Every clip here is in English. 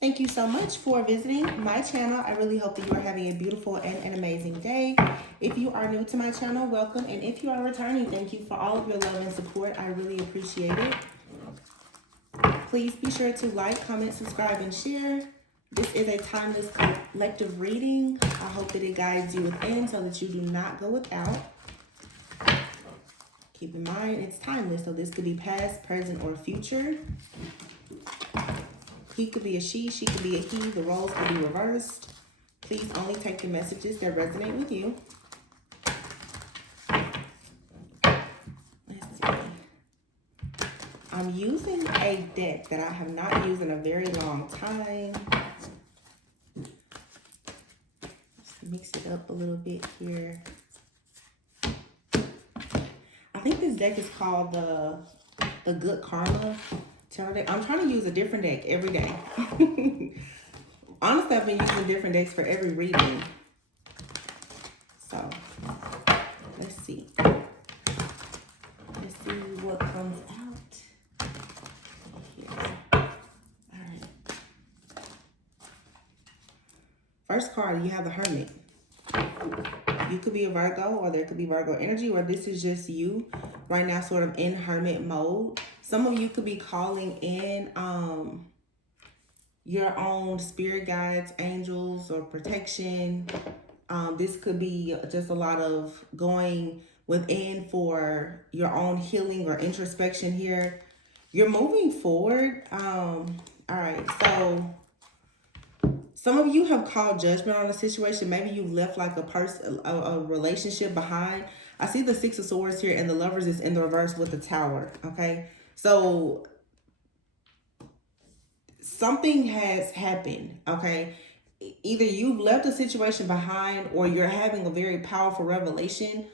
Thank you so much for visiting my channel. I really hope that you are having a beautiful and an amazing day. If you are new to my channel, welcome. And if you are returning, thank you for all of your love and support. I really appreciate it. Please be sure to like, comment, subscribe, and share. This is a timeless collective reading. I hope that it guides you within so that you do not go without. Keep in mind, it's timeless, so this could be past, present, or future. He could be a she could be a he. The roles could be reversed. Please only take the messages that resonate with you. Let's see. I'm using a deck that I have not used in a very long time. Let's mix it up a little bit here. I think this deck is called the Good Karma Tarot deck. I'm trying to use a different deck every day. Honestly, I've been using different decks for every reading. So, let's see. Let's see what comes out here. All right. First card, you have the Hermit. You could be a Virgo, or there could be Virgo energy, or this is just you right now sort of in hermit mode. Some of you could be calling in your own spirit guides, angels, or protection. This could be just a lot of going within for your own healing or introspection here. You're moving forward. All right, so some of you have called judgment on a situation. Maybe you left like a relationship behind. I see the Six of Swords here, and the Lovers is in the reverse with the Tower, okay? So something has happened, okay? Either you've left a situation behind, or you're having a very powerful revelation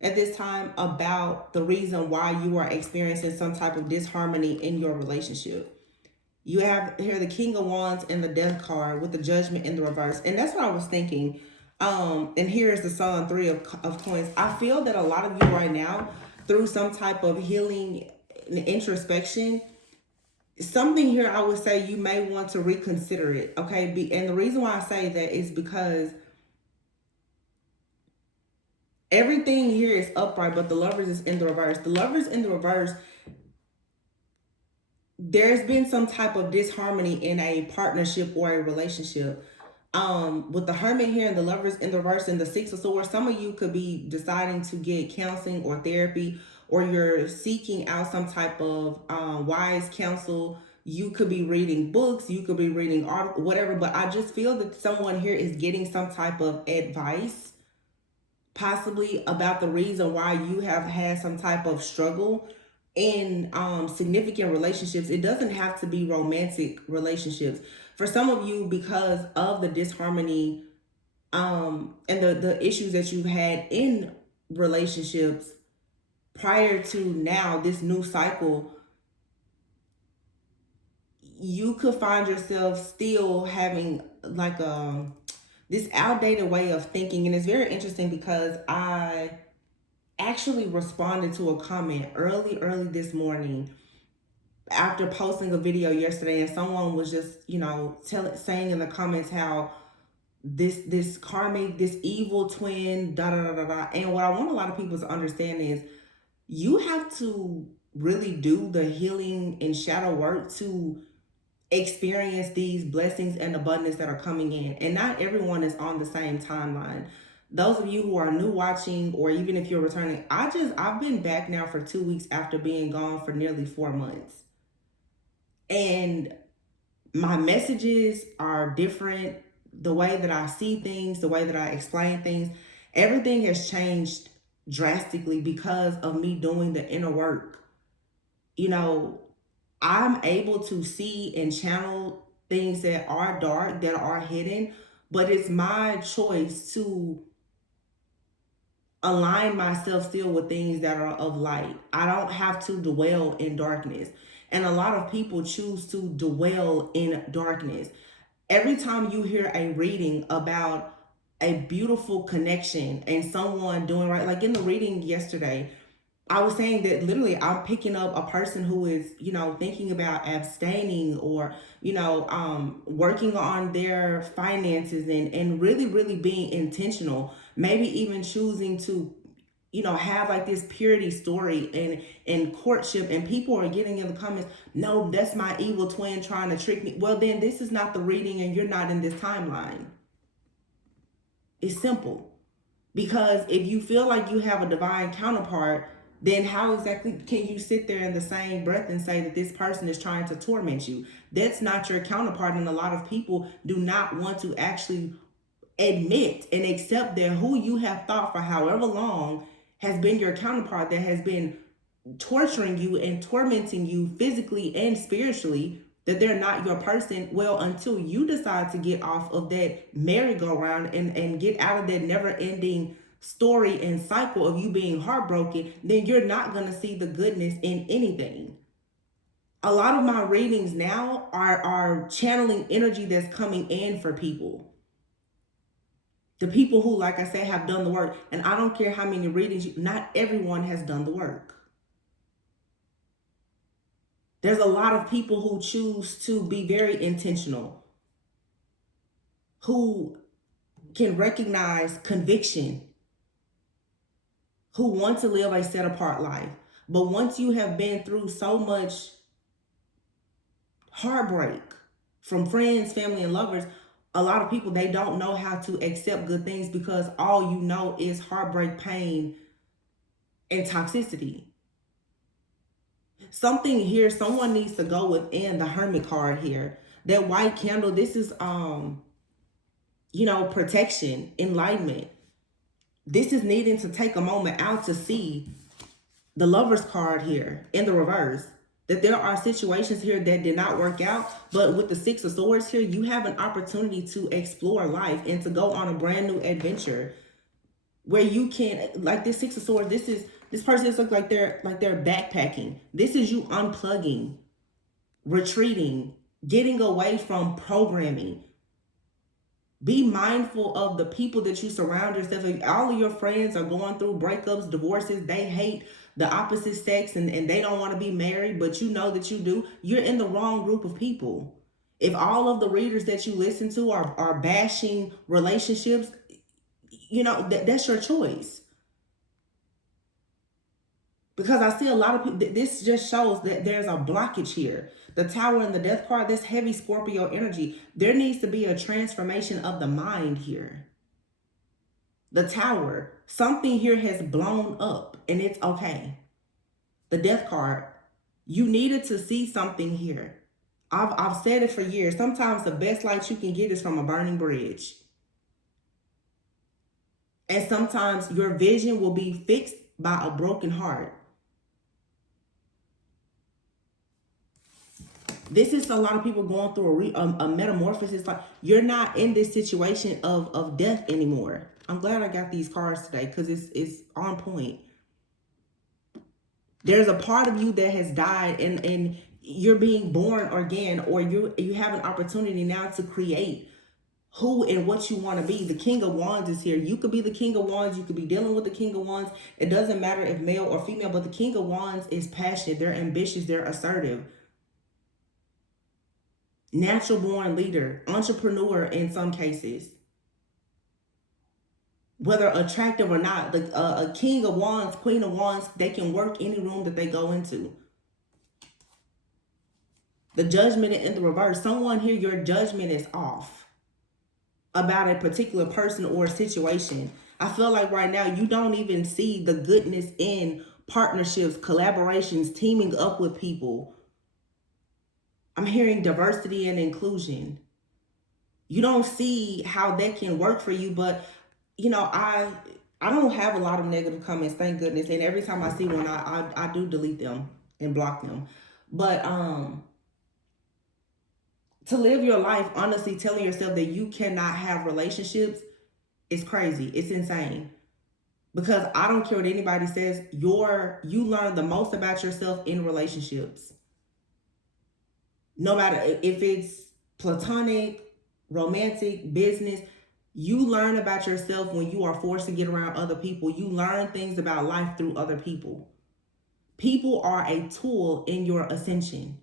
at this time about the reason why you are experiencing some type of disharmony in your relationship. You have here the King of Wands and the Death card with the Judgment in the reverse. And that's what I was thinking. And here is the Sun, Three of Coins. I feel that a lot of you right now, through some type of healing and introspection, something here I would say you may want to reconsider it, okay? And the reason why I say that is because everything here is upright, but the Lovers is in the reverse. The Lovers in the reverse, there's been some type of disharmony in a partnership or a relationship. With the Hermit here and the Lovers in the reverse and the Six of Swords, some of you could be deciding to get counseling or therapy, or you're seeking out some type of wise counsel. You could be reading books, you could be reading articles, whatever, but I just feel that someone here is getting some type of advice, possibly about the reason why you have had some type of struggle in significant relationships. It doesn't have to be romantic relationships. For some of you, because of the disharmony and the issues that you've had in relationships prior to now, this new cycle, you could find yourself still having like this outdated way of thinking. And it's very interesting because I actually responded to a comment early this morning after posting a video yesterday, and someone was just, saying in the comments how this karmic, this evil twin, da da da da da. And what I want a lot of people to understand is you have to really do the healing and shadow work to experience these blessings and abundance that are coming in. And not everyone is on the same timeline. Those of you who are new watching, or even if you're returning, I've been back now for 2 weeks after being gone for nearly 4 months. And my messages are different. The way that I see things, the way that I explain things, everything has changed drastically because of me doing the inner work. I'm able to see and channel things that are dark, that are hidden, but it's my choice to align myself still with things that are of light. I don't have to dwell in darkness. And a lot of people choose to dwell in darkness. Every time you hear a reading about a beautiful connection and someone doing right, like in the reading yesterday, I was saying that literally I'm picking up a person who is, thinking about abstaining or, working on their finances and really, really being intentional. Maybe even choosing to, have like this purity story and courtship, and people are getting in the comments, no, that's my evil twin trying to trick me. Well, then this is not the reading and you're not in this timeline. It's simple. Because if you feel like you have a divine counterpart, then how exactly can you sit there in the same breath and say that this person is trying to torment you? That's not your counterpart. And a lot of people do not want to actually admit and accept that who you have thought for however long has been your counterpart, that has been torturing you and tormenting you physically and spiritually, that they're not your person. Well, until you decide to get off of that merry-go-round and get out of that never-ending story and cycle of you being heartbroken, then you're not going to see the goodness in anything. A lot of my readings now are channeling energy that's coming in for people. The people who, like I said, have done the work. And I don't care how many readings, not everyone has done the work. There's a lot of people who choose to be very intentional, who can recognize conviction, who want to live a set apart life. But once you have been through so much heartbreak from friends, family, and lovers, a lot of people, they don't know how to accept good things because all you know is heartbreak, pain, and toxicity. Something here, someone needs to go within the Hermit card here. That white candle, this is protection, enlightenment. This is needing to take a moment out to see the Lover's card here in the reverse. That there are situations here that did not work out, but with the Six of Swords here, you have an opportunity to explore life and to go on a brand new adventure where you can, like this Six of Swords, this person looks like they're backpacking. This is you unplugging, retreating, getting away from programming. Be mindful of the people that you surround yourself with. All of your friends are going through breakups, divorces. They hate the opposite sex and they don't want to be married, but you know that you do. You're in the wrong group of people. If all of the readers that you listen to are bashing relationships, that's your choice. Because I see a lot of people, this just shows that there's a blockage here. The Tower and the Death card, this heavy Scorpio energy, there needs to be a transformation of the mind here. The Tower, something here has blown up and it's okay. The Death card, you needed to see something here. I've said it for years. Sometimes the best light you can get is from a burning bridge. And sometimes your vision will be fixed by a broken heart. This is a lot of people going through a metamorphosis. Like, you're not in this situation of death anymore. I'm glad I got these cards today because it's on point. There's a part of you that has died and you're being born again, or you have an opportunity now to create who and what you want to be. The King of Wands is here. You could be the King of Wands. You could be dealing with the King of Wands. It doesn't matter if male or female, but the King of Wands is passionate. They're ambitious. They're assertive. Natural born leader, entrepreneur in some cases. Whether attractive or not, a King of Wands, Queen of Wands, they can work any room that they go into. The Judgment in the reverse. Someone here, your judgment is off about a particular person or situation. I feel like right now you don't even see the goodness in partnerships, collaborations, teaming up with people. I'm hearing diversity and inclusion. You don't see how that can work for you, but I don't have a lot of negative comments, thank goodness. And every time I see one, I do delete them and block them. But to live your life honestly telling yourself that you cannot have relationships is crazy. It's insane. Because I don't care what anybody says, you learn the most about yourself in relationships. No matter if it's platonic, romantic, business, you learn about yourself when you are forced to get around other people. You learn things about life through other people. People are a tool in your ascension.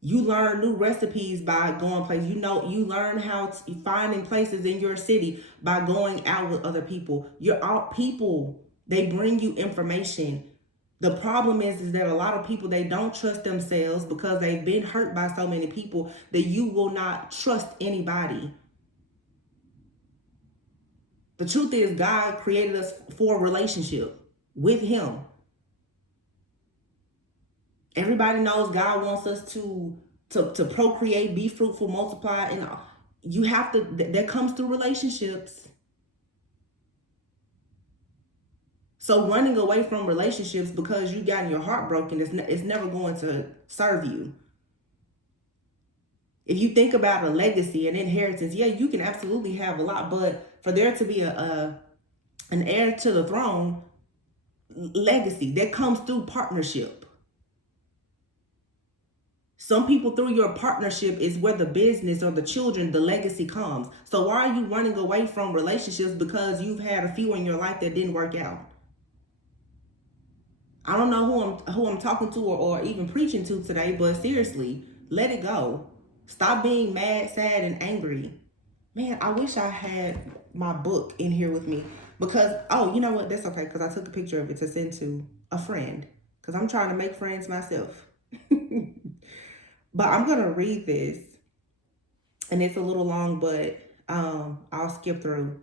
You learn new recipes by going places. You learn how to finding places in your city by going out with other people. You're out people. They bring you information. The problem is that a lot of people, they don't trust themselves because they've been hurt by so many people that you will not trust anybody. The truth is God created us for a relationship with him. Everybody knows God wants us to procreate, be fruitful, multiply, and you have to. That comes through relationships. So running away from relationships because you got your heart broken is never going to serve you. If you think about a legacy, an inheritance, yeah, you can absolutely have a lot, but for there to be an heir to the throne, legacy that comes through partnership. Some people, through your partnership is where the business or the children, the legacy comes. So why are you running away from relationships because you've had a few in your life that didn't work out? I don't know who I'm talking to or even preaching to today, but seriously, let it go. Stop being mad, sad, and angry. Man, I wish I had my book in here with me because, oh, you know what? That's okay because I took a picture of it to send to a friend because I'm trying to make friends myself. But I'm going to read this, and it's a little long, but I'll skip through.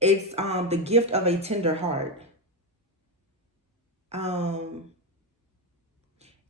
It's the gift of a tender heart.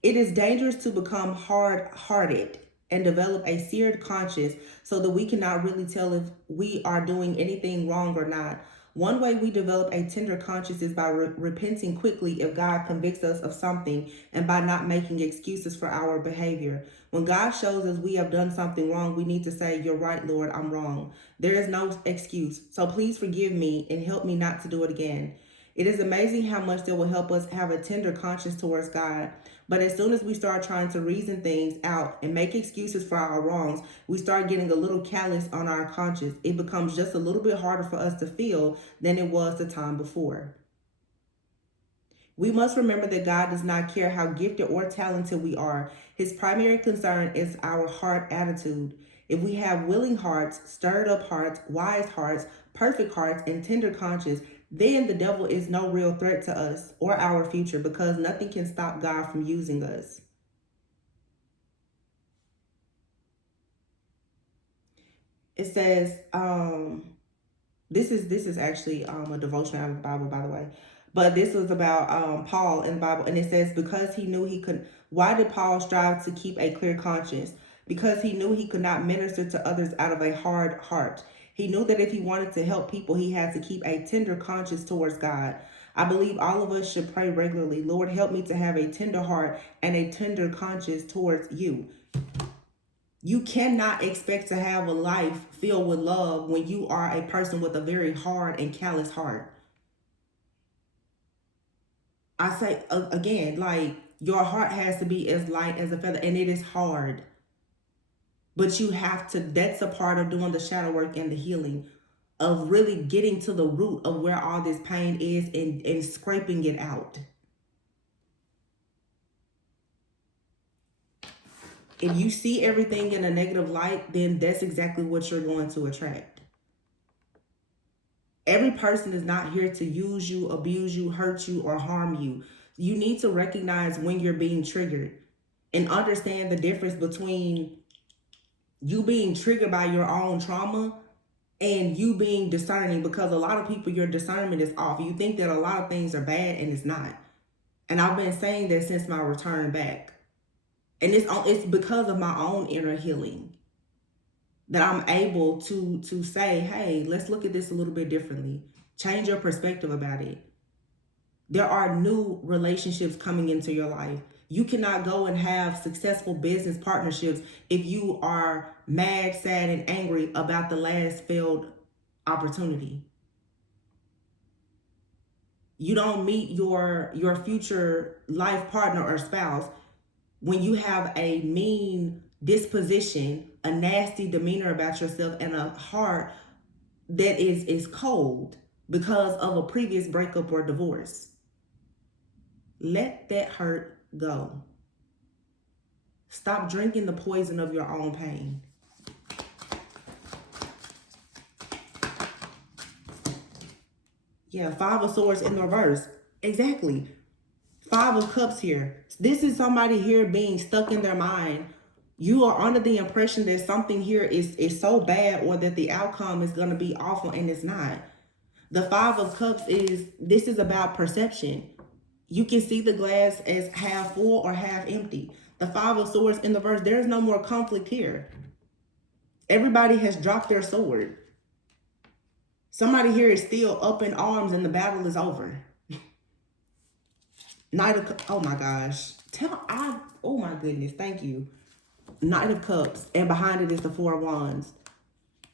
It is dangerous to become hard-hearted and develop a seared conscience so that we cannot really tell if we are doing anything wrong or not. One way we develop a tender conscience is by repenting quickly if God convicts us of something and by not making excuses for our behavior. When God shows us we have done something wrong, we need to say, "You're right, Lord, I'm wrong." There is no excuse. So please forgive me and help me not to do it again. It is amazing how much that will help us have a tender conscience towards God. But as soon as we start trying to reason things out and make excuses for our wrongs, we start getting a little callous on our conscience. It becomes just a little bit harder for us to feel than it was the time before. We must remember that God does not care how gifted or talented we are. His primary concern is our heart attitude. If we have willing hearts, stirred up hearts, wise hearts, perfect hearts, and tender conscience, then the devil is no real threat to us or our future because nothing can stop God from using us. It says, this is actually a devotion out of the Bible, by the way. But this was about Paul in the Bible, and it says, because he knew he could. Why did Paul strive to keep a clear conscience? Because he knew he could not minister to others out of a hard heart. He knew that if he wanted to help people, he had to keep a tender conscience towards God. I believe all of us should pray regularly. Lord, help me to have a tender heart and a tender conscience towards you. You cannot expect to have a life filled with love when you are a person with a very hard and callous heart. I say again, like your heart has to be as light as a feather, and it is hard. But you have to, that's a part of doing the shadow work and the healing, of really getting to the root of where all this pain is and scraping it out. If you see everything in a negative light, then that's exactly what you're going to attract. Every person is not here to use you, abuse you, hurt you, or harm you. You need to recognize when you're being triggered and understand the difference between you being triggered by your own trauma and you being discerning, because a lot of people, your discernment is off. You think that a lot of things are bad and it's not. And I've been saying that since my return back. And it's because of my own inner healing that I'm able to say, hey, let's look at this a little bit differently. Change your perspective about it. There are new relationships coming into your life. You cannot go and have successful business partnerships if you are mad, sad, and angry about the last failed opportunity. You don't meet your future life partner or spouse when you have a mean disposition, a nasty demeanor about yourself, and a heart that is cold because of a previous breakup or divorce. Let that hurt go. Stop drinking the poison of your own pain. Yeah, Five of Swords in the reverse. Exactly. Five of Cups here. This is somebody here being stuck in their mind. You are under the impression that something here is so bad, or that the outcome is going to be awful, and it's not. The Five of Cups this is about perception. You can see the glass as half full or half empty. The Five of Swords in the verse, there is no more conflict here. Everybody has dropped their sword. Somebody here is still up in arms and the battle is over. Knight of Cups. Oh my gosh. Oh my goodness. Thank you. Knight of Cups. And behind it is the Four of Wands.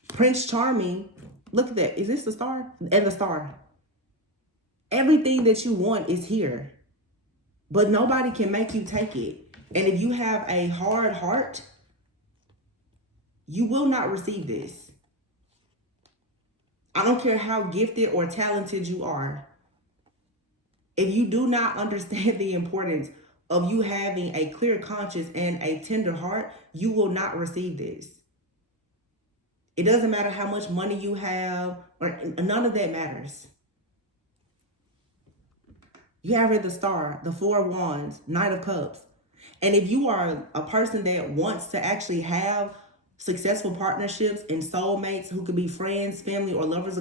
Prince Charming. Look at that. Is this the star? And the star. Everything that you want is here. But nobody can make you take it. And if you have a hard heart, you will not receive this. I don't care how gifted or talented you are. If you do not understand the importance of you having a clear conscience and a tender heart, you will not receive this. It doesn't matter how much money you have, or none of that matters. You have here the star, the Four of Wands, Knight of Cups. And if you are a person that wants to actually have successful partnerships and soulmates who could be friends, family, or lovers,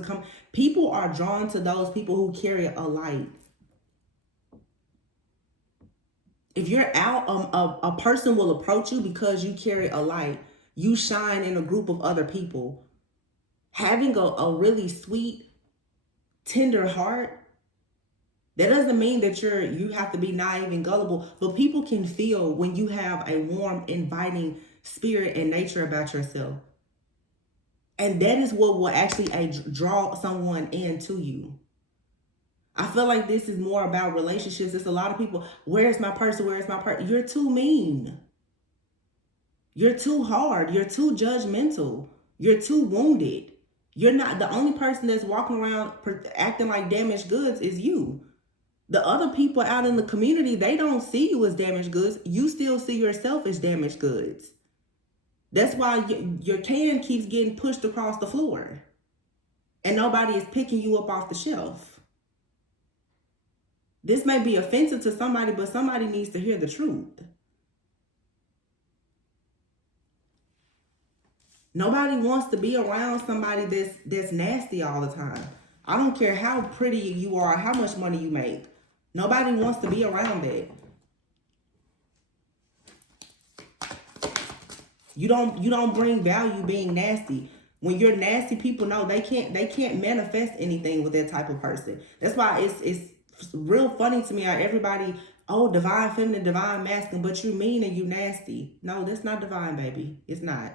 people are drawn to those people who carry a light. If you're out, a person will approach you because you carry a light. You shine in a group of other people. Having a really sweet, tender heart, that doesn't mean that you have to be naive and gullible, but people can feel when you have a warm, inviting spirit and nature about yourself. And that is what will actually draw someone into you. I feel like this is more about relationships. It's a lot of people, where's my person? Where's my person? You're too mean. You're too hard. You're too judgmental. You're too wounded. You're not the only person that's walking around acting like damaged goods is you. The other people out in the community, they don't see you as damaged goods. You still see yourself as damaged goods. That's why your can keeps getting pushed across the floor. And nobody is picking you up off the shelf. This may be offensive to somebody, but somebody needs to hear the truth. Nobody wants to be around somebody that's nasty all the time. I don't care how pretty you are, how much money you make. Nobody wants to be around that. You don't bring value being nasty. When you're nasty, people know they can't manifest anything with that type of person. That's why it's real funny to me how everybody, oh, divine feminine, divine masculine, but you mean and you nasty. No, that's not divine, baby. It's not.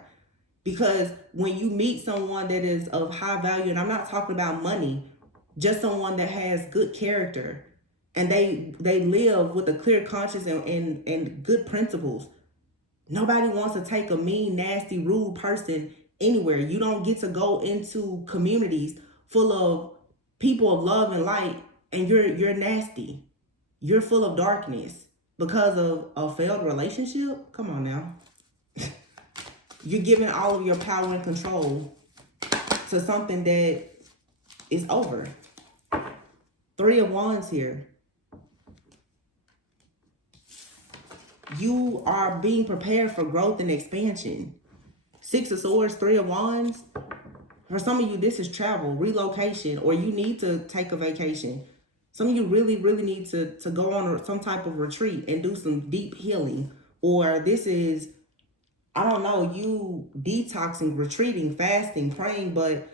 Because when you meet someone that is of high value, and I'm not talking about money, just someone that has good character, and they live with a clear conscience and good principles. Nobody wants to take a mean, nasty, rude person anywhere. You don't get to go into communities full of people of love and light, and you're nasty. You're full of darkness because of a failed relationship. Come on now. You're giving all of your power and control to something that is over. Three of Wands here. You are being prepared for growth and expansion. Six of Swords, Three of Wands. For some of you, this is travel, relocation, or you need to take a vacation. Some of you really, really need to go on some type of retreat and do some deep healing. Or this is, I don't know, you detoxing, retreating, fasting, praying, but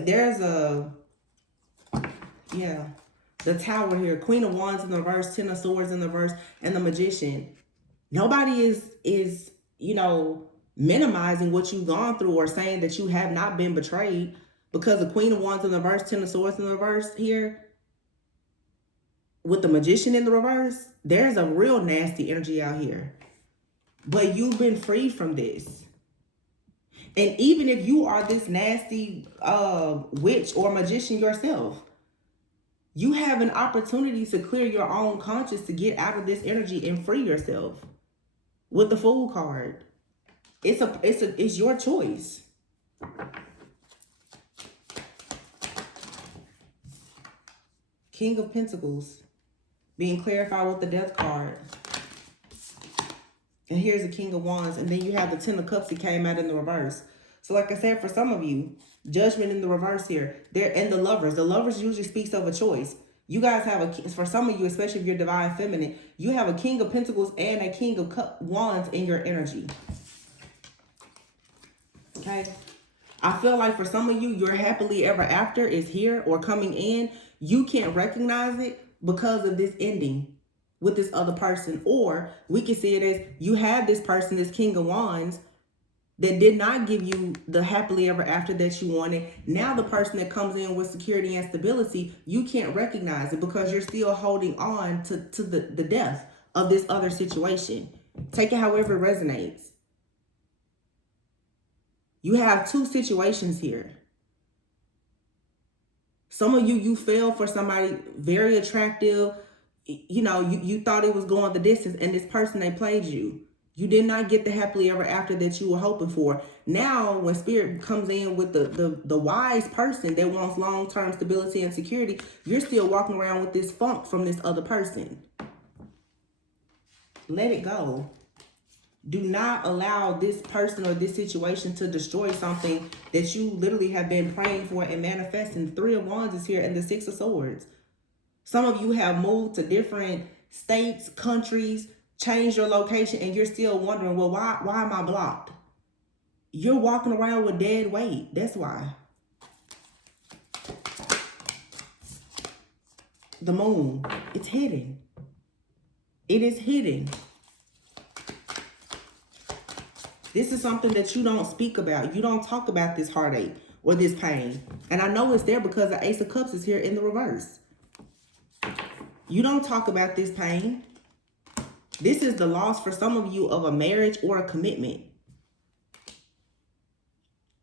there's the Tower here. Queen of Wands in the reverse, Ten of Swords in the reverse, and the Magician. Nobody is minimizing what you've gone through or saying that you have not been betrayed, because the Queen of Wands in the reverse, Ten of Swords in the reverse here, with the Magician in the reverse, there's a real nasty energy out here. But you've been free from this. And even if you are this nasty witch or magician yourself, You have an opportunity to clear your own conscience to get out of this energy and free yourself with the Fool card. It's your choice. King of Pentacles being clarified with the Death card. And here's the King of Wands. And then you have the Ten of Cups that came out in the reverse. So like I said, for some of you, Judgment in the reverse here. And the Lovers. The Lovers usually speaks of a choice. You guys have for some of you, especially if you're Divine Feminine, you have a King of Pentacles and a King of Wands in your energy. Okay? I feel like for some of you, your happily ever after is here or coming in. You can't recognize it because of this ending with this other person. Or we can see it as you have this person, this King of Wands, that did not give you the happily ever after that you wanted. Now the person that comes in with security and stability, you can't recognize it because you're still holding on to the death of this other situation. Take it however it resonates. You have two situations here. Some of you fell for somebody very attractive. You know, you thought it was going the distance, and this person, they played you. You did not get the happily ever after that you were hoping for. Now, when Spirit comes in with the wise person that wants long-term stability and security, you're still walking around with this funk from this other person. Let it go. Do not allow this person or this situation to destroy something that you literally have been praying for and manifesting. The Three of Wands is here and the Six of Swords. Some of you have moved to different states, countries, changed your location, and you're still wondering, well, why am I blocked? You're walking around with dead weight. That's why. The Moon, it's hidden. It is hidden. This is something that you don't speak about. You don't talk about this heartache or this pain. And I know it's there because the Ace of Cups is here in the reverse. You don't talk about this pain. This is the loss for some of you of a marriage or a commitment.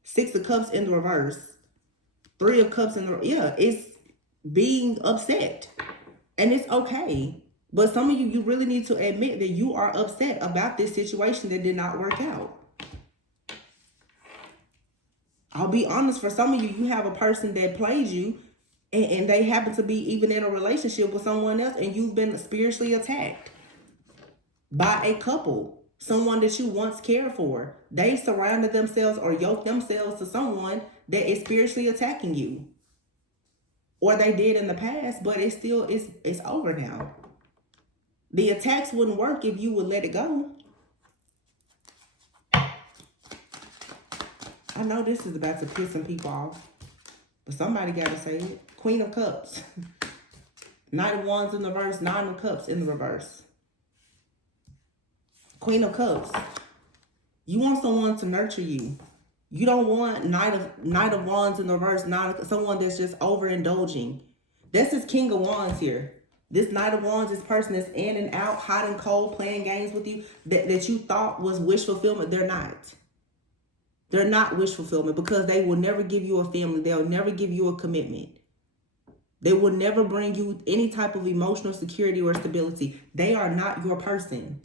Six of Cups in the reverse. Three of Cups in the... Yeah, it's being upset. And it's okay. But some of you, you really need to admit that you are upset about this situation that did not work out. I'll be honest, for some of you, you have a person that plays you and they happen to be even in a relationship with someone else and you've been spiritually attacked by a couple, someone that you once cared for. They surrounded themselves or yoked themselves to someone that is spiritually attacking you. Or they did in the past, but it's over now. The attacks wouldn't work if you would let it go. I know this is about to piss some people off, but somebody got to say it. Queen of Cups. Knight of Wands in the reverse. Nine of Cups in the reverse. Queen of Cups. You want someone to nurture you. You don't want Knight of Wands in the reverse. Someone that's just overindulging. This is King of Wands here. This Knight of Wands, this person is in and out, hot and cold, playing games with you that you thought was wish fulfillment. They're not. They're not wish fulfillment because they will never give you a family. They'll never give you a commitment. They will never bring you any type of emotional security or stability. They are not your person.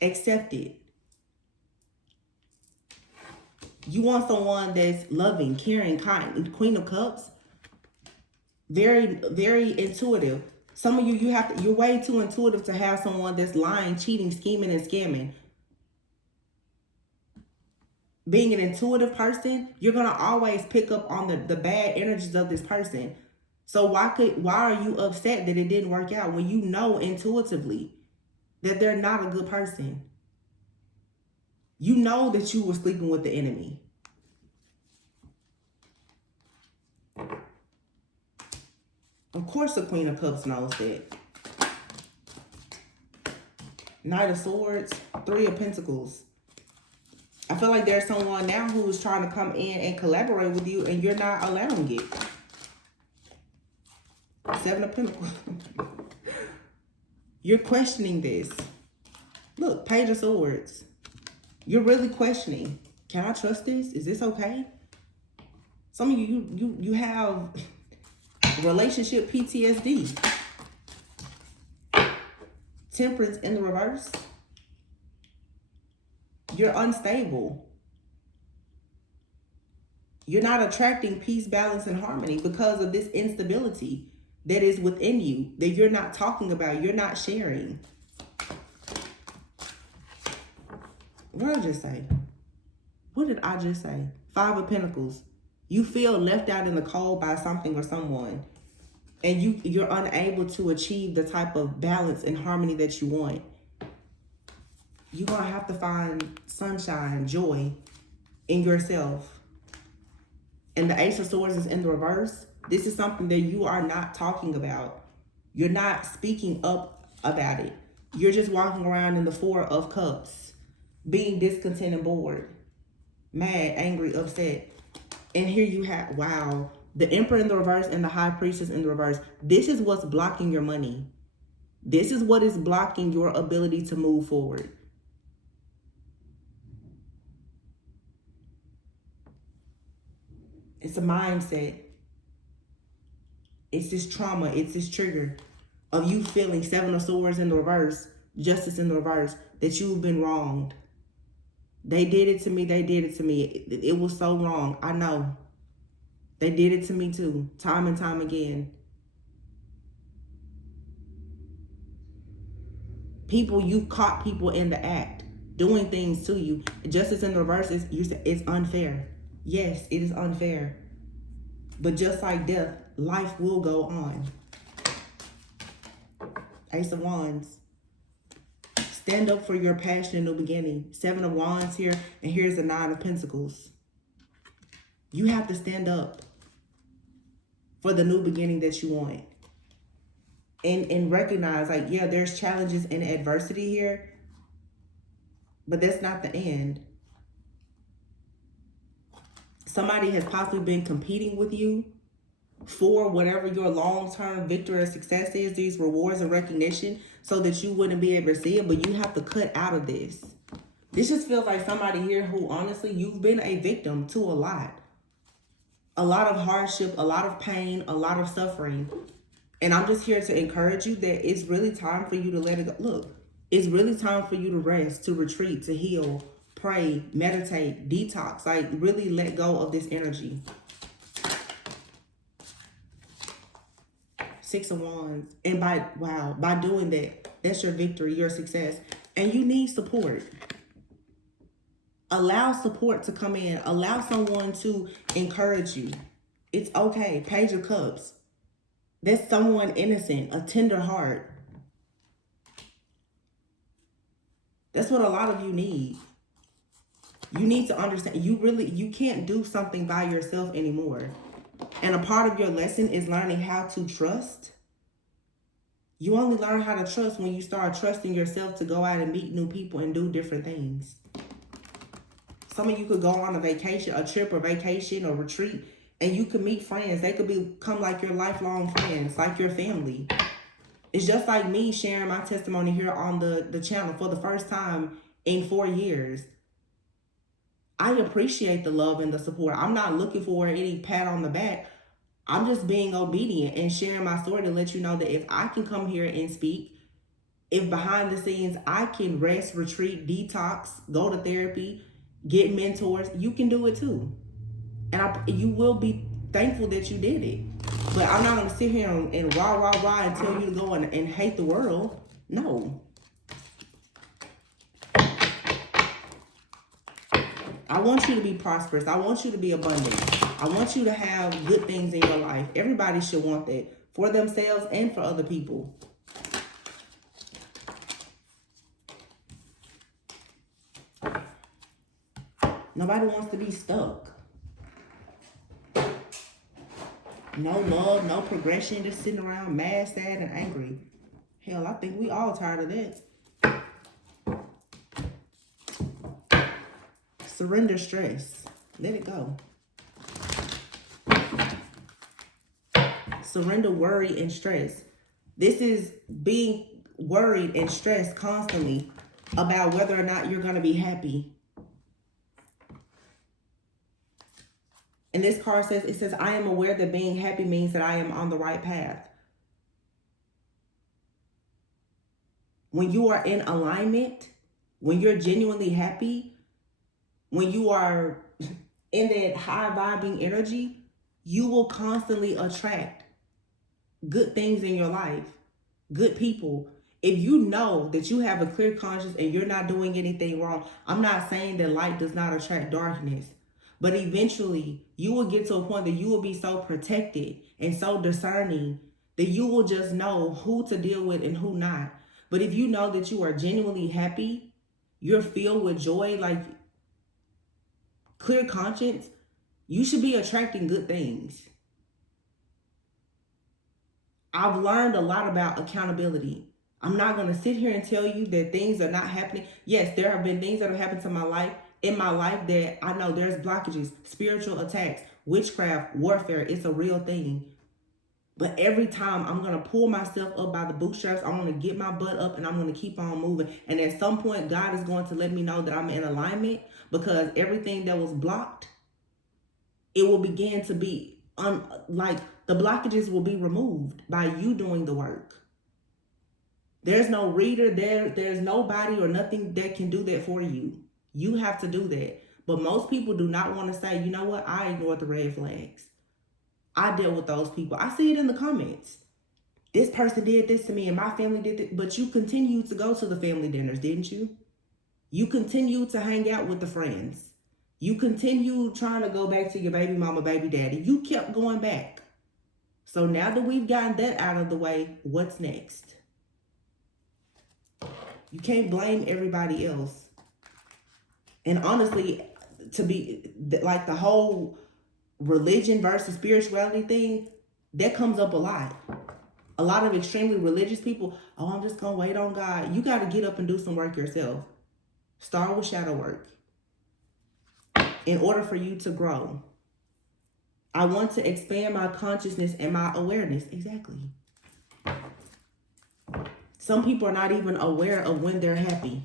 Accept it. You want someone that's loving, caring, kind. Queen of Cups, very, very intuitive. Some of you, you're way too intuitive to have someone that's lying, cheating, scheming, and scamming. Being an intuitive person, you're going to always pick up on the bad energies of this person. So why are you upset that it didn't work out when you know intuitively that they're not a good person? You know that you were sleeping with the enemy. Of course the Queen of Cups knows that. Knight of Swords, Three of Pentacles. I feel like there's someone now who is trying to come in and collaborate with you and you're not allowing it. Seven of Pentacles. You're questioning this. Look, Page of Swords. You're really questioning. Can I trust this? Is this okay? Some of you have Relationship PTSD. Temperance in the reverse. You're unstable. You're not attracting peace, balance, and harmony because of this instability that is within you, that you're not talking about, you're not sharing. What did I just say? What did I just say? 5 of Pentacles. You feel left out in the cold by something or someone. And you're unable to achieve the type of balance and harmony that you want. You're going to have to find sunshine, joy in yourself. And the Ace of Swords is in the reverse. This is something that you are not talking about. You're not speaking up about it. You're just walking around in the 4 of Cups, being discontent and bored, mad, angry, upset. And here you have, wow, the Emperor in the reverse and the High Priestess in the reverse. This is what's blocking your money. This is what is blocking your ability to move forward. It's a mindset. It's this trauma. It's this trigger of you feeling 7 of Swords in the reverse, Justice in the reverse, that you've been wronged. They did it to me. They did it to me. It was so wrong. I know. They did it to me too, time and time again. You've caught people in the act, doing things to you. Justice in the reverse is, it's unfair. Yes, it is unfair. But just like death, life will go on. Ace of Wands. Stand up for your passion in the beginning. 7 of Wands here, and here's the 9 of Pentacles. You have to stand up for the new beginning that you want. And recognize, like, yeah, there's challenges and adversity here, but that's not the end. Somebody has possibly been competing with you for whatever your long-term victory or success is, these rewards and recognition, so that you wouldn't be able to see it, but you have to cut out of this. This just feels like somebody here who, honestly, you've been a victim to a lot. A lot of hardship, a lot of pain, a lot of suffering. And I'm just here to encourage you that it's really time for you to let it go. Look, it's really time for you to rest, to retreat, to heal, pray, meditate, detox. Like, really let go of this energy. 6 of Wands. And by doing that, that's your victory, your success. And you need support. Allow support to come in. Allow someone to encourage you. It's okay. Page of Cups. That's someone innocent, a tender heart. That's what a lot of you need. You need to understand, you can't do something by yourself anymore. And a part of your lesson is learning how to trust. You only learn how to trust when you start trusting yourself to go out and meet new people and do different things. Some of you could go on a vacation, a trip or vacation or retreat, and you could meet friends. They could become like your lifelong friends, like your family. It's just like me sharing my testimony here on the channel for the first time in 4 years. I appreciate the love and the support. I'm not looking for any pat on the back. I'm just being obedient and sharing my story to let you know that if I can come here and speak, if behind the scenes I can rest, retreat, detox, go to therapy, get mentors, you can do it too. And you will be thankful that you did it. But I'm not going to sit here and rah and tell you to go and hate the world. No. I want you to be prosperous. I want you to be abundant. I want you to have good things in your life. Everybody should want that for themselves and for other people. Nobody wants to be stuck. No love, no progression, just sitting around mad, sad, and angry. Hell, I think we all tired of that. Surrender stress. Let it go. Surrender worry and stress. This is being worried and stressed constantly about whether or not you're going to be happy. And this card says, it says, I am aware that being happy means that I am on the right path. When you are in alignment, when you're genuinely happy, when you are in that high vibing energy, you will constantly attract good things in your life, good people. If you know that you have a clear conscience and you're not doing anything wrong, I'm not saying that light does not attract darkness, but eventually you will get to a point that you will be so protected and so discerning that you will just know who to deal with and who not. But if you know that you are genuinely happy, you're filled with joy, like clear conscience, you should be attracting good things. I've learned a lot about accountability. I'm not going to sit here and tell you that things are not happening. Yes, there have been things that have happened to my life, in my life, that I know there's blockages, spiritual attacks, witchcraft, warfare. It's a real thing. But every time I'm going to pull myself up by the bootstraps, I'm going to get my butt up and I'm going to keep on moving. And at some point, God is going to let me know that I'm in alignment, because everything that was blocked, it will begin to be like the blockages will be removed by you doing the work. There's no reader there's nobody or nothing that can do that for you. You have to do that. But most people do not want to say, you know what, I ignored the red flags. I dealt with those people. I see it in the comments. This person did this to me and my family did it. But you continued to go to the family dinners, didn't you? You continued to hang out with the friends. You continued trying to go back to your baby mama, baby daddy. You kept going back. So now that we've gotten that out of the way, what's next? You can't blame everybody else. And honestly, to be like the whole religion versus spirituality thing, that comes up a lot. A lot of extremely religious people, oh, I'm just going to wait on God. You got to get up and do some work yourself. Start with shadow work in order for you to grow. I want to expand my consciousness and my awareness. Exactly. Some people are not even aware of when they're happy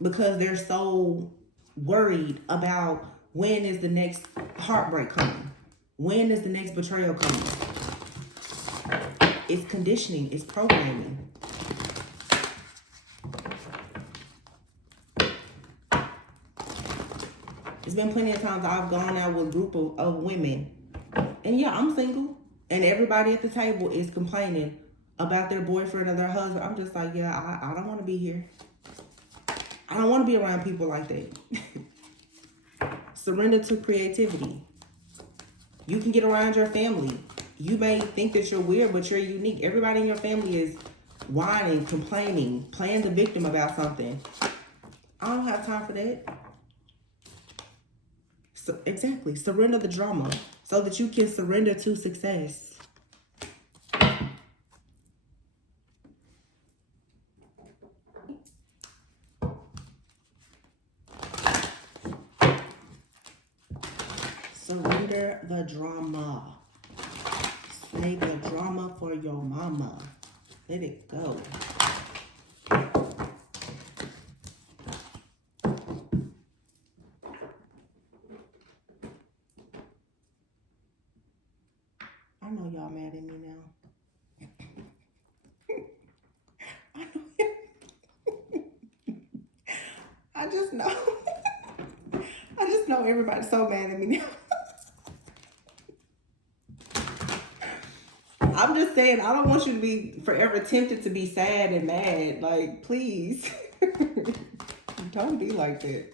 because they're so worried about when is the next heartbreak coming? When is the next betrayal coming? It's conditioning. It's programming. There's been plenty of times I've gone out with a group of women. And yeah, I'm single. And everybody at the table is complaining about their boyfriend or their husband. I'm just like, yeah, I don't want to be here. I don't want to be around people like that. Surrender to creativity. You can get around your family. You may think that you're weird, but you're unique. Everybody in your family is whining, complaining, playing the victim about something. I don't have time for that. So, exactly. Surrender the drama so that you can surrender to success. Surrender the drama. Save the drama for your mama. Let it go. I know y'all mad at me now. I know. I just know. I just know everybody's so mad at me now. I'm just saying, I don't want you to be forever tempted to be sad and mad. Like, please. Don't be like that.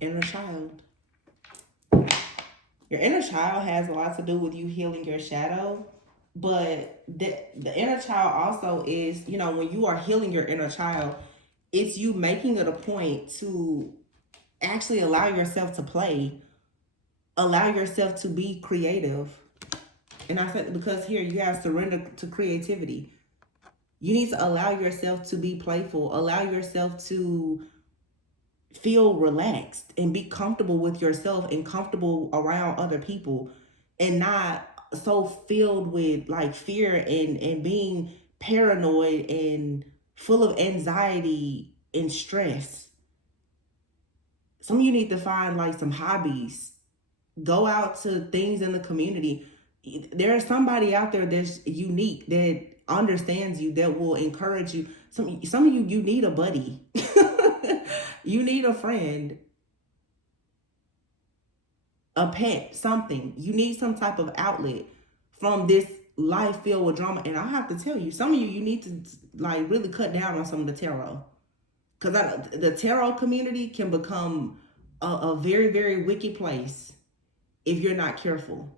Inner child. Your inner child has a lot to do with you healing your shadow. But the inner child also is, when you are healing your inner child, it's you making it a point to actually allow yourself to play, allow yourself to be creative. And I said, because here you have surrender to creativity. You need to allow yourself to be playful, allow yourself to feel relaxed and be comfortable with yourself and comfortable around other people, and not so filled with like fear and being paranoid and full of anxiety and stress. Some of you need to find like some hobbies. Go out to things in the community. There's somebody out there that's unique, that understands you, that will encourage you. Some of you, you need a buddy. You need a friend, a pet, something. You need some type of outlet from this life filled with drama. And I have to tell you, some of you, you need to like really cut down on some of the tarot. Because the tarot community can become a very, very wicked place if you're not careful.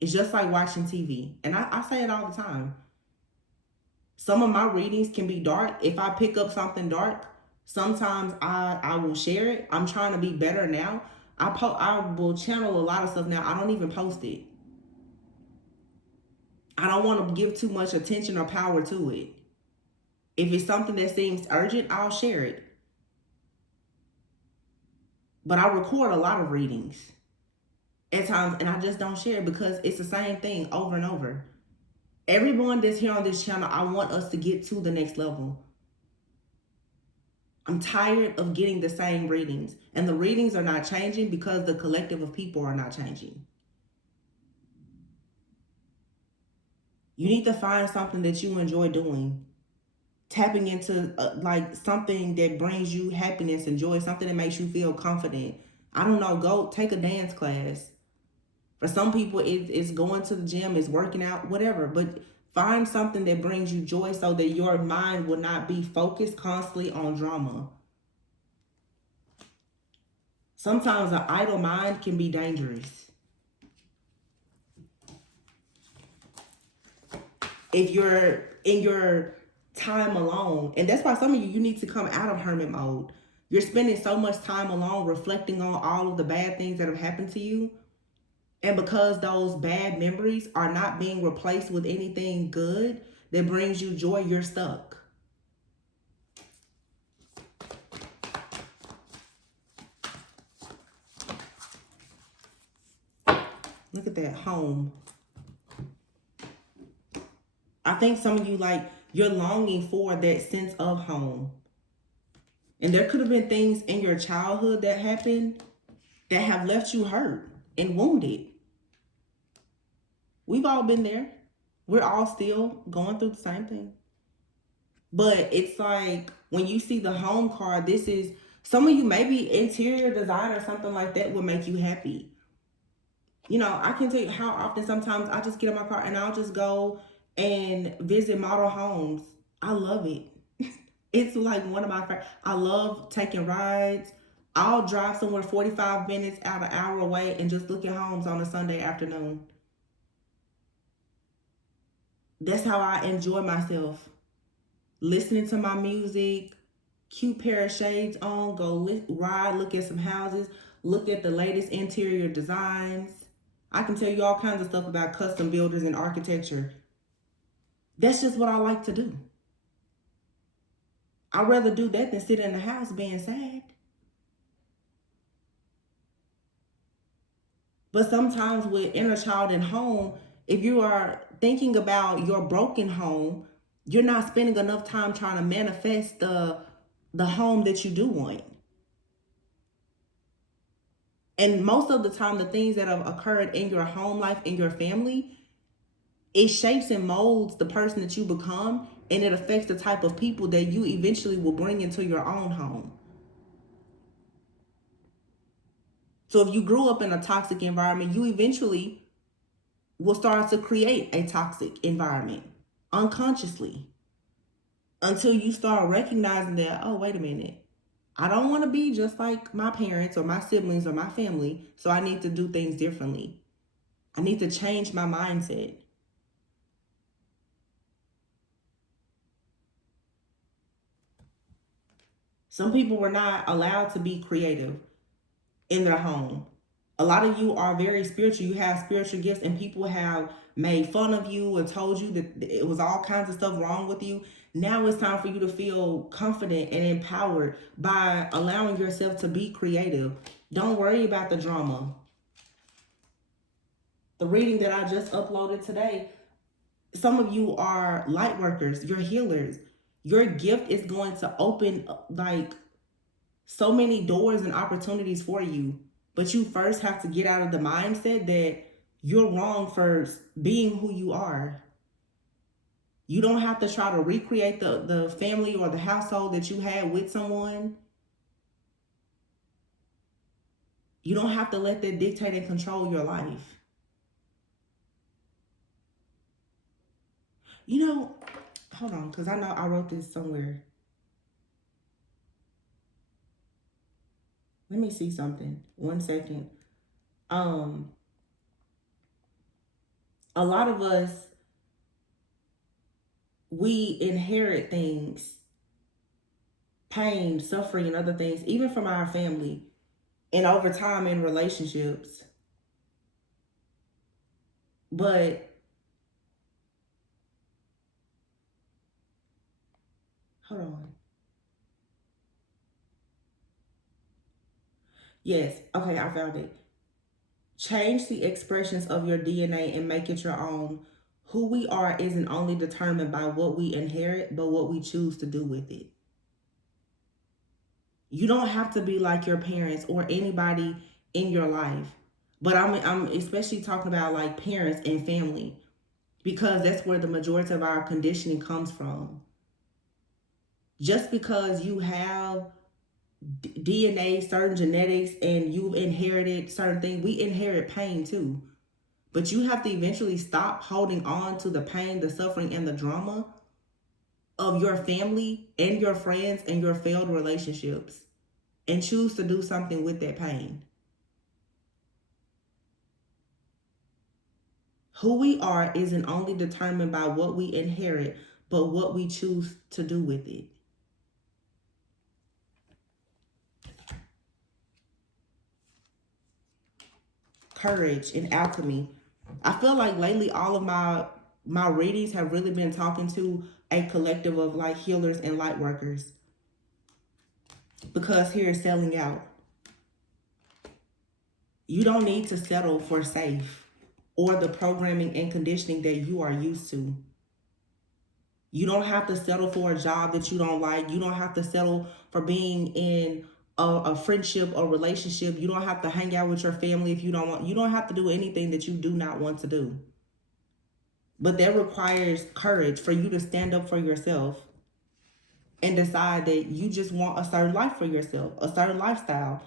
It's just like watching TV. And I say it all the time. Some of my readings can be dark. If I pick up something dark, sometimes I will share it. I'm trying to be better now. I will channel a lot of stuff now. I don't even post it. I don't want to give too much attention or power to it. If it's something that seems urgent, I'll share it. But I record a lot of readings at times, and I just don't share it because it's the same thing over and over. Everyone that's here on this channel, I want us to get to the next level. I'm tired of getting the same readings, and the readings are not changing because the collective of people are not changing. You need to find something that you enjoy doing. Tapping into like something that brings you happiness and joy, something that makes you feel confident. I don't know, go take a dance class. For some people, it's going to the gym, it's working out, whatever. But find something that brings you joy so that your mind will not be focused constantly on drama. Sometimes an idle mind can be dangerous. If you're in your time alone, and that's why some of you need to come out of hermit mode. You're spending so much time alone reflecting on all of the bad things that have happened to you. And because those bad memories are not being replaced with anything good that brings you joy, you're stuck. Look at that, home. I think some of you, like, you're longing for that sense of home. And there could have been things in your childhood that happened that have left you hurt and wounded. We've all been there. We're all still going through the same thing. But it's like when you see the home card, this is, some of you, maybe interior design or something like that will make you happy. You know, I can tell you how often sometimes I just get in my car and I'll just go and visit model homes. I love it. It's like one of my favorite. I love taking rides. I'll drive somewhere 45 minutes out an hour away and just look at homes on a Sunday afternoon. That's how I enjoy myself. Listening to my music, cute pair of shades on, go ride, look at some houses, look at the latest interior designs. I can tell you all kinds of stuff about custom builders and architecture. That's just what I like to do. I'd rather do that than sit in the house being sad. But sometimes with inner child and home, if you are thinking about your broken home, you're not spending enough time trying to manifest the home that you do want. And most of the time, the things that have occurred in your home life, in your family, it shapes and molds the person that you become, and it affects the type of people that you eventually will bring into your own home. So if you grew up in a toxic environment, you eventually will start to create a toxic environment unconsciously, until you start recognizing that, oh, wait a minute, I don't want to be just like my parents or my siblings or my family, so I need to do things differently. I need to change my mindset. Some people were not allowed to be creative in their home. A lot of you are very spiritual. You have spiritual gifts, and people have made fun of you or told you that it was all kinds of stuff wrong with you. Now it's time for you to feel confident and empowered by allowing yourself to be creative. Don't worry about the drama. The reading that I just uploaded today, some of you are light workers, you're healers. Your gift is going to open like so many doors and opportunities for you. But you first have to get out of the mindset that you're wrong for being who you are. You don't have to try to recreate the family or the household that you had with someone. You don't have to let that dictate and control your life. You know, hold on, because I know I wrote this somewhere. Let me see something. 1 second. A lot of us, we inherit things, pain, suffering, and other things, even from our family, and over time in relationships. But hold on. Yes, okay, I found it. Change the expressions of your DNA and make it your own. Who we are isn't only determined by what we inherit, but what we choose to do with it. You don't have to be like your parents or anybody in your life. But I'm especially talking about like parents and family, because that's where the majority of our conditioning comes from. Just because you have DNA, certain genetics, and you've inherited certain things, we inherit pain too. But you have to eventually stop holding on to the pain, the suffering, and the drama of your family and your friends and your failed relationships, and choose to do something with that pain. Who we are isn't only determined by what we inherit, but what we choose to do with it. Courage and alchemy. I feel like lately all of my readings have really been talking to a collective of like healers and light workers, because here is selling out. You don't need to settle for safe or the programming and conditioning that you are used to. You don't have to settle for a job that you don't like. You don't have to settle for being in a friendship or relationship. You don't have to hang out with your family if you don't want. You don't have to do anything that you do not want to do. But that requires courage for you to stand up for yourself and decide that you just want a certain life for yourself, a certain lifestyle.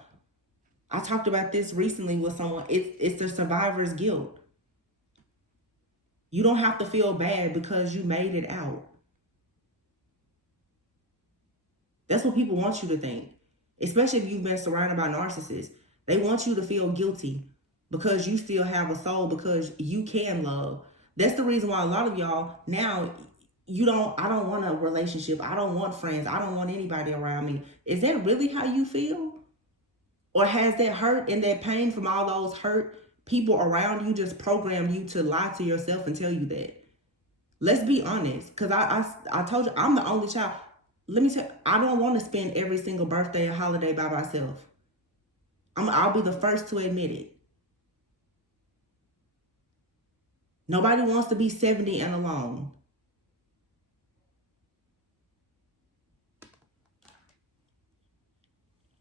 I talked about this recently with someone. It's the survivor's guilt. You don't have to feel bad because you made it out. That's what people want you to think, especially if you've been surrounded by narcissists. They want you to feel guilty because you still have a soul, because you can love. That's the reason why a lot of y'all now, I don't want a relationship. I don't want friends. I don't want anybody around me. Is that really how you feel? Or has that hurt and that pain from all those hurt people around you just programmed you to lie to yourself and tell you that? Let's be honest, because I told you I'm the only child. Let me tell you, I don't want to spend every single birthday and holiday by myself. I'll be the first to admit it. Nobody wants to be 70 and alone.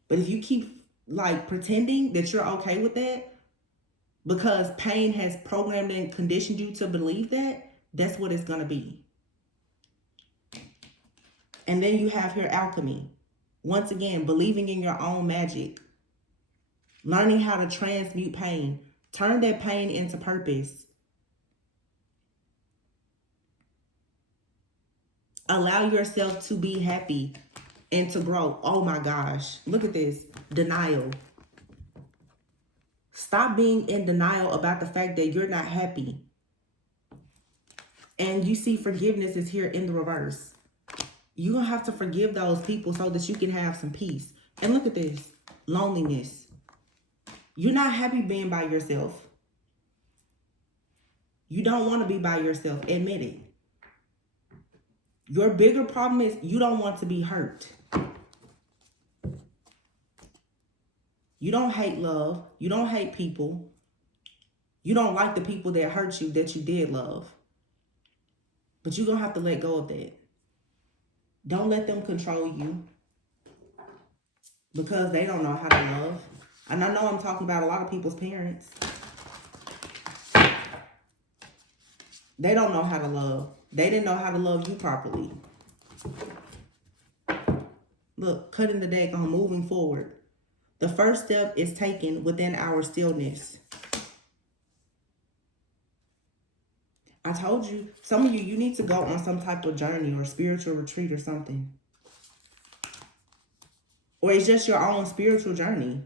But if you keep like pretending that you're okay with that because pain has programmed and conditioned you to believe that, that's what it's going to be. And then you have here alchemy. Once again, believing in your own magic. Learning how to transmute pain. Turn that pain into purpose. Allow yourself to be happy and to grow. Oh my gosh. Look at this. Denial. Stop being in denial about the fact that you're not happy. And you see forgiveness is here in the reverse. You're going to have to forgive those people so that you can have some peace. And look at this. Loneliness. You're not happy being by yourself. You don't want to be by yourself. Admit it. Your bigger problem is you don't want to be hurt. You don't hate love. You don't hate people. You don't like the people that hurt you that you did love. But you're going to have to let go of that. Don't let them control you because they don't know how to love. And I know I'm talking about a lot of people's parents. They don't know how to love. They didn't know how to love you properly. Look, cutting the deck on moving forward. The first step is taken within our stillness. I told you, some of you need to go on some type of journey or spiritual retreat or something. Or it's just your own spiritual journey.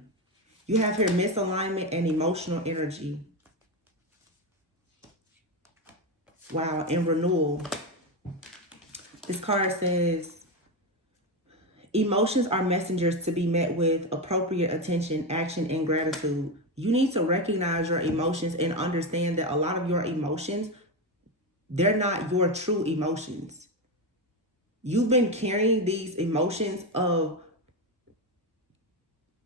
You have here misalignment and emotional energy. Wow, and renewal. This card says, emotions are messengers to be met with appropriate attention, action, and gratitude. You need to recognize your emotions and understand that a lot of your emotions, they're not your true emotions. You've been carrying these emotions of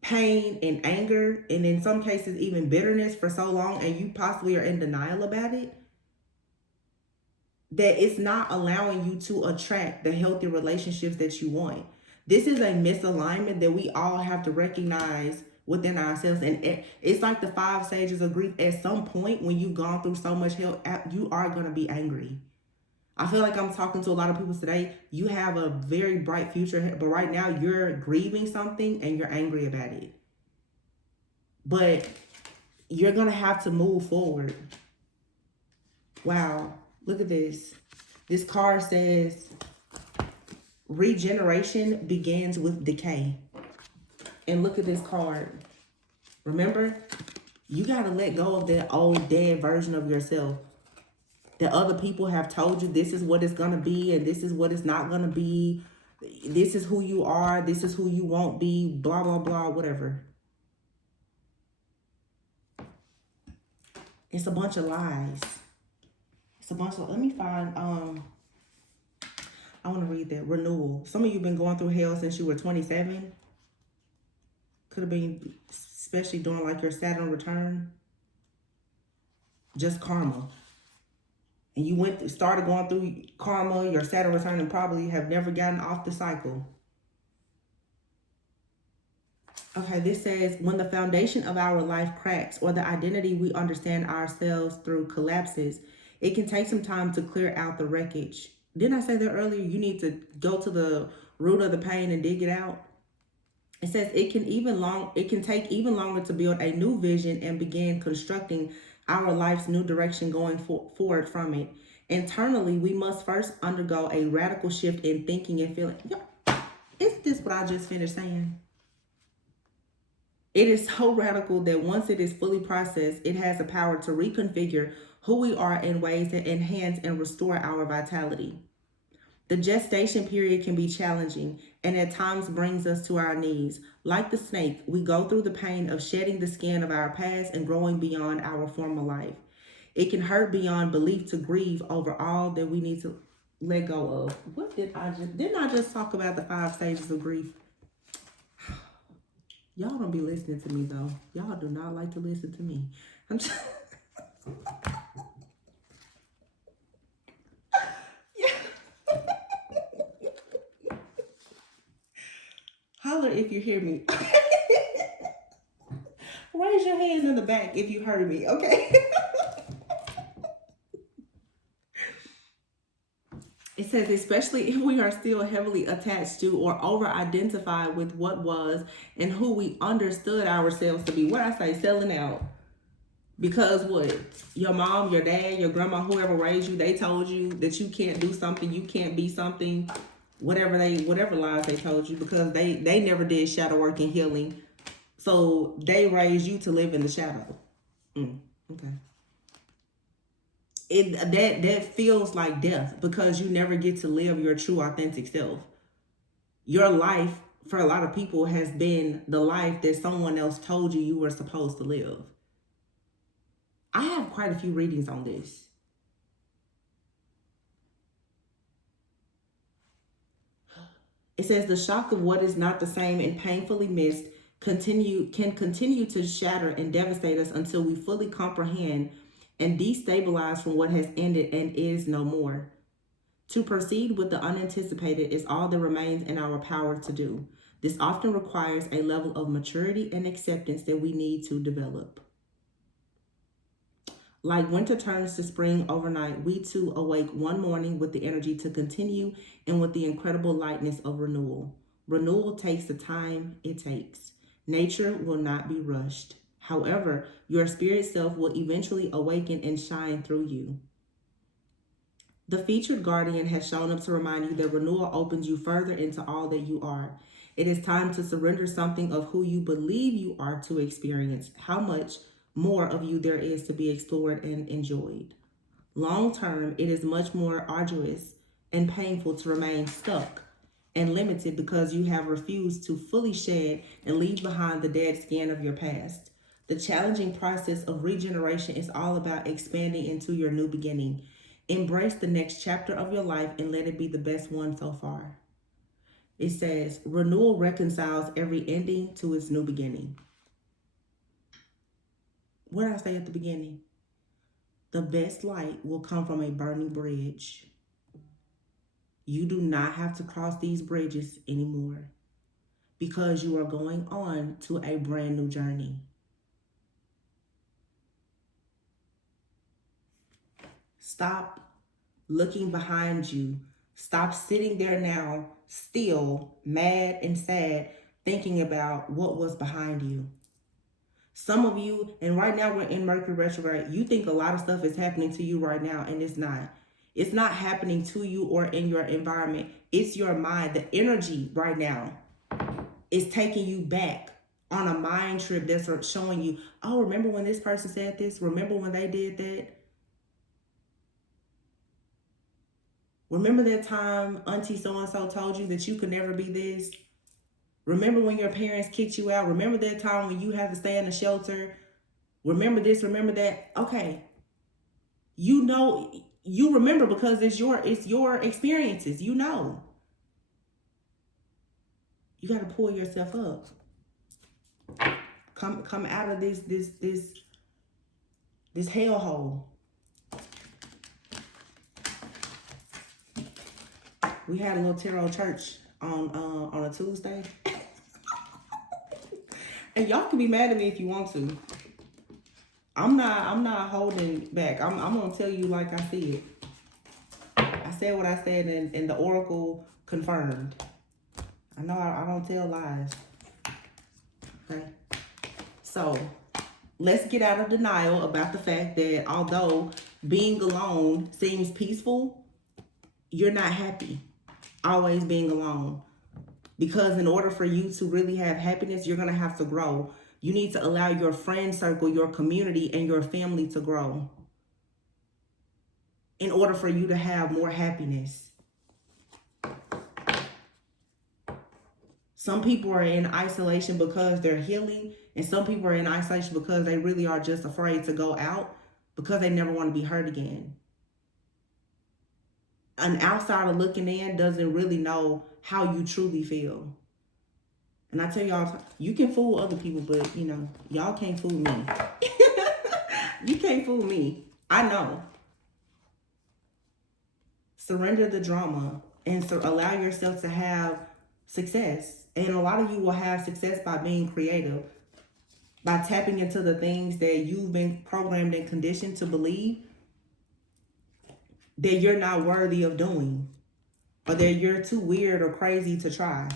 pain and anger, and in some cases even bitterness for so long, and you possibly are in denial about it, that it's not allowing you to attract the healthy relationships that you want. This is a misalignment that we all have to recognize within ourselves. And it's like the 5 stages of grief. At some point when you've gone through so much hell, you are going to be angry. I feel like I'm talking to a lot of people today. You have a very bright future, but right now you're grieving something and you're angry about it. But you're going to have to move forward. Wow. Look at this. This card says, regeneration begins with decay. And look at this card. Remember, you got to let go of that old dead version of yourself. That other people have told you this is what it's going to be and this is what it's not going to be. This is who you are. This is who you won't be. Blah, blah, blah, whatever. It's a bunch of lies. It's a bunch of, let me find, I want to read that. Renewal. Some of you have been going through hell since you were 27. Could have been, especially during like your Saturn return. Just karma. And you started going through karma, your Saturn return, and probably have never gotten off the cycle. Okay, this says, when the foundation of our life cracks or the identity we understand ourselves through collapses, it can take some time to clear out the wreckage. Didn't I say that earlier? You need to go to the root of the pain and dig it out. It says it can take even longer to build a new vision and begin constructing our life's new direction going forward from it. Internally, we must first undergo a radical shift in thinking and feeling. Is this what I just finished saying? It is so radical that once it is fully processed, it has the power to reconfigure who we are in ways that enhance and restore our vitality. The gestation period can be challenging and at times brings us to our knees. Like the snake, we go through the pain of shedding the skin of our past and growing beyond our former life. It can hurt beyond belief to grieve over all that we need to let go of. What didn't I just talk about the 5 stages of grief? Y'all don't be listening to me though. Y'all do not like to listen to me. I'm just Holler if you hear me. Raise your hand in the back if you heard me, okay? It says, especially if we are still heavily attached to or over-identified with what was and who we understood ourselves to be. What I say, selling out. Because what? Your mom, your dad, your grandma, whoever raised you, they told you that you can't do something, you can't be something, whatever lies they told you, because they never did shadow work and healing. So they raised you to live in the shadow. Okay. That feels like death because you never get to live your true authentic self. Your life, for a lot of people, has been the life that someone else told you were supposed to live. I have quite a few readings on this. It says the shock of what is not the same and painfully missed can continue to shatter and devastate us until we fully comprehend and destabilize from what has ended and is no more. To proceed with the unanticipated is all that remains in our power to do. This often requires a level of maturity and acceptance that we need to develop. Like winter turns to spring overnight, we too awake one morning with the energy to continue and with the incredible lightness of renewal. Renewal takes the time it takes. Nature will not be rushed. However, your spirit self will eventually awaken and shine through you. The featured guardian has shown up to remind you that renewal opens you further into all that you are. It is time to surrender something of who you believe you are to experience how much more of you there is to be explored and enjoyed. Long term, it is much more arduous and painful to remain stuck and limited because you have refused to fully shed and leave behind the dead skin of your past. The challenging process of regeneration is all about expanding into your new beginning. Embrace the next chapter of your life and let it be the best one so far. It says, renewal reconciles every ending to its new beginning. What did I say at the beginning? The best light will come from a burning bridge. You do not have to cross these bridges anymore because you are going on to a brand new journey. Stop looking behind you. Stop sitting there now, still mad and sad, thinking about what was behind you. Some of you, and right now we're in Mercury retrograde, you think a lot of stuff is happening to you right now, and it's not. It's not happening to you or in your environment. It's your mind. The energy right now is taking you back on a mind trip that's showing you, oh, remember when this person said this? Remember when they did that? Remember that time Auntie so-and-so told you that you could never be this? Remember when your parents kicked you out? Remember that time when you had to stay in a shelter? Remember this, remember that? Okay. You know, you remember because it's your experiences, you know. You got to pull yourself up. Come out of this hellhole. We had a little tarot church on a Tuesday. And y'all can be mad at me if you want to. I'm not holding back. I'm gonna tell you like I see it. I said what I said and the oracle confirmed. I know I don't tell lies. Okay. So let's get out of denial about the fact that although being alone seems peaceful, you're not happy always being alone. Because in order for you to really have happiness, you're going to have to grow. You need to allow your friend circle, your community, and your family to grow in order for you to have more happiness. Some people are in isolation because they're healing, and some people are in isolation because they really are just afraid to go out because they never want to be hurt again. An outsider looking in doesn't really know how you truly feel. And I tell y'all, you can fool other people, but you know, y'all can't fool me. You can't fool me. I know. Surrender the drama and allow yourself to have success. And a lot of you will have success by being creative, by tapping into the things that you've been programmed and conditioned to believe that you're not worthy of doing, or that you're too weird or crazy to try.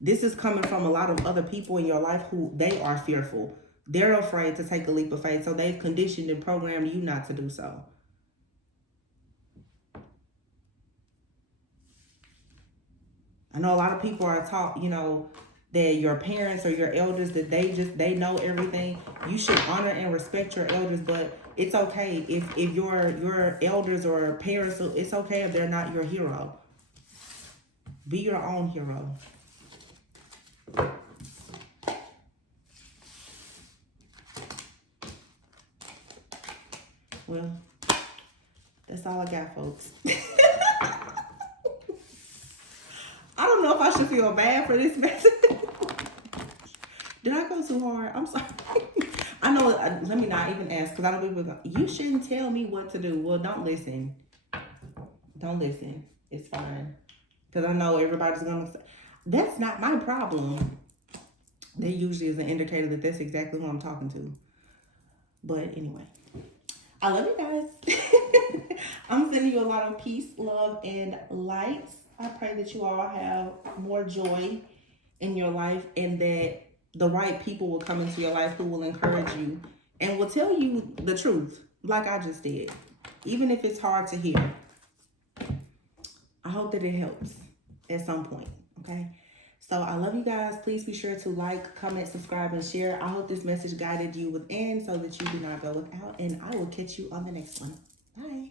This is coming from a lot of other people in your life who they are fearful. They're afraid to take a leap of faith, so they've conditioned and programmed you not to do so. I know a lot of people are taught, you know, that your parents or your elders, that they know everything. You should honor and respect your elders, but it's okay if your elders or parents, it's okay if they're not your hero. Be your own hero. Well, that's all I got, folks. I don't don't know if I should feel bad for this message. Did I go too hard? I'm sorry. I know, let me not even ask, because I don't people go, you shouldn't tell me what to do. Well, don't listen. Don't listen. It's fine. Because I know everybody's going to say, that's not my problem. That usually is an indicator that that's exactly who I'm talking to. But anyway, I love you guys. I'm sending you a lot of peace, love, and light. I pray that you all have more joy in your life and that the right people will come into your life who will encourage you and will tell you the truth, like I just did. Even if it's hard to hear. I hope that it helps at some point, okay? So I love you guys. Please be sure to like, comment, subscribe, and share. I hope this message guided you within so that you do not go without. And I will catch you on the next one. Bye.